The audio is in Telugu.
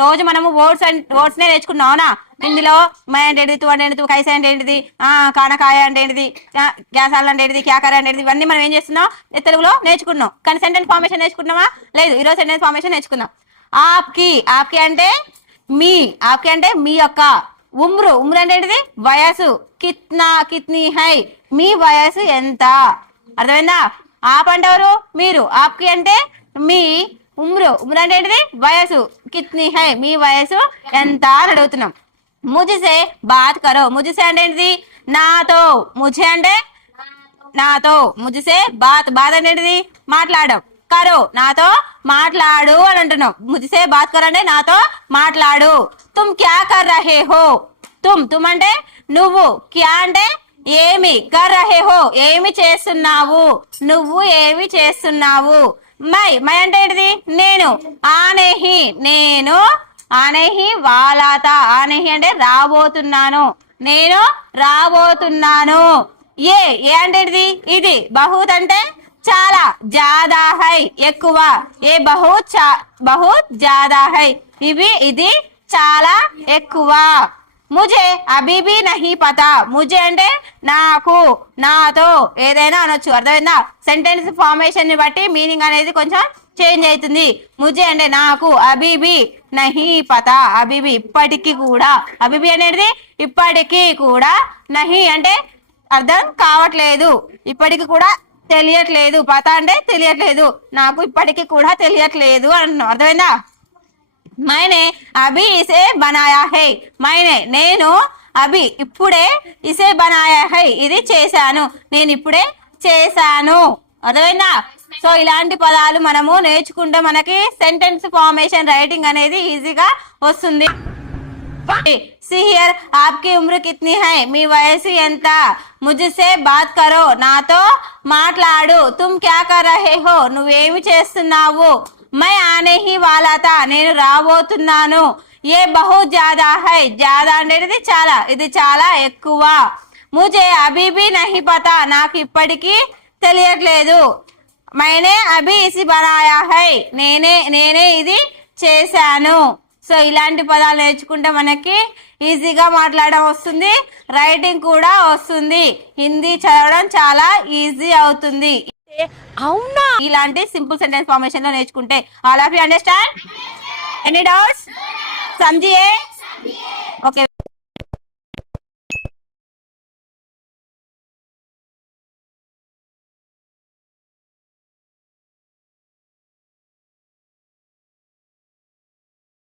రోజు మనము వర్డ్స్ నే నేర్చుకున్నాం అవునా. ఇందులో మై అంటే ఏంటిది, తూ అంటే ఏంటిది, కైసా అంటే ఏంటిది, కానకాయ అంటే ఏంటిది, గ్యాసాల్ అంటే ఏంటిది, క్యాకర అంటే ఏంటిది, ఇవన్నీ మనం ఏం చేస్తున్నాం తెలుగులో నేర్చుకున్నాం. కానీ సెంటెన్స్ ఫార్మేషన్ నేర్చుకున్నామా లేదు. ఈరోజు సెంటెన్స్ ఫార్మేషన్ నేర్చుకుందాం. ఆప్కి, ఆప్కి అంటే మీ, ఆప్కి అంటే మీ యొక్క. ఉమ్రు, ఉమ్రు అంటే ఏంటిది వయసు. కిత్నా, కిత్నీ హై మీ వయసు ఎంత. అర్థమైందా. ఆప్ అంటే ఎవరు మీరు, ఆప్కి అంటే మీ, ఉమ్రు, ఉమ్రు అంటే ఏంటిది వయసు, కిత్నీ హై మీ వయసు ఎంత అని అడుగుతున్నాం. ముజిసే బాత్ కరో, ముజిసే అంటే ఏంటిది నాతో, ముజే అంటే నాతో, ముజిసే బాత్, బాత్ అంటే ఏంటిది మాట్లాడడం, కరో నాతో మాట్లాడు అని అంటున్నాం. ముజిసే బాత్ కరో అంటే నాతో మాట్లాడు. తుమ్ క్యా కర్ రహే హో, తుమ్ అంటే నువ్వు, క్యా అంటే ఏమి, కర్ రహే హో ఏమి చేస్తున్నావు, నువ్వు ఏమి చేస్తున్నావు. మై అంటే ఏంటిది నేను, ఆనేహి నేను, ఆనేహి వాలాత, ఆనేహి అంటే రాబోతున్నాను, నేను రాబోతున్నాను. ఏ అంటే ఏంటిది ఇది, బహుత్ అంటే చాలా, జాదా హై ఎక్కువ, ఏ బహుత్ జాదా హై ఇది చాలా ఎక్కువ. ముజే అబీబీ నహీ పతా, ముజే అంటే నాకు, నాతో ఏదైనా అనొచ్చు. అర్థమైందా. సెంటెన్స్ ఫార్మేషన్ ని బట్టి మీనింగ్ అనేది కొంచెం చేంజ్ అవుతుంది. ముజే అంటే నాకు, అబీబీ నహీ పతా అబీబీ ఇప్పటికీ కూడా, అబీబీ అనేది ఇప్పటికీ కూడా, నహీ అంటే అర్థం కావట్లేదు, ఇప్పటికి కూడా తెలియట్లేదు, పతా అంటే తెలియట్లేదు, నాకు ఇప్పటికీ కూడా తెలియట్లేదు అంటున్నాం. అర్థమైందా. మైనే అభి ఇసే బనాయా హై, మైనే నేను, అభి ఇప్పుడే, ఇసే బనాయా హై ఇది చేశాను, నేను ఇప్పుడే చేశాను. అర్థమైందా. సో ఇలాంటి పదాలు మనము నేర్చుకుంటే మనకి సెంటెన్స్ ఫార్మేషన్ రైటింగ్ అనేది ఈజీగా వస్తుంది. सी हियर आपकी उम्र कितनी है మీ వయసు ఎంత. ముజిసే బాత్ కరో నాతో మాట్లాడు. తుమ్ క్యా కర్ రహే హో నువ్వేమి చేస్తున్నావు. మై ఆనే హీ వాలా తా నేను రాబోతున్నాను. ఏ బహుత్ జాదా హై జాదా అనేది చాలా, ఇది చాలా ఎక్కువ. ముజే అభీ భీ నహీ పతా నాకు ఇప్పటికీ తెలియట్లేదు. మైనే అభీ ఇసి బనాయా హై నేనే ఇది చేశాను. సో ఇలాంటి పదాలు నేర్చుకుంటే మనకి ఈజీగా మాట్లాడడం వస్తుంది, రైటింగ్ కూడా వస్తుంది, హిందీ చదవడం చాలా ఈజీ అవుతుంది. అవునా. ఇలాంటి సింపుల్ సెంటెన్స్ ఫార్మేషన్ లో నేర్చుకుంటే. All of you understand. Any doubts. సమझिए. ఓకే.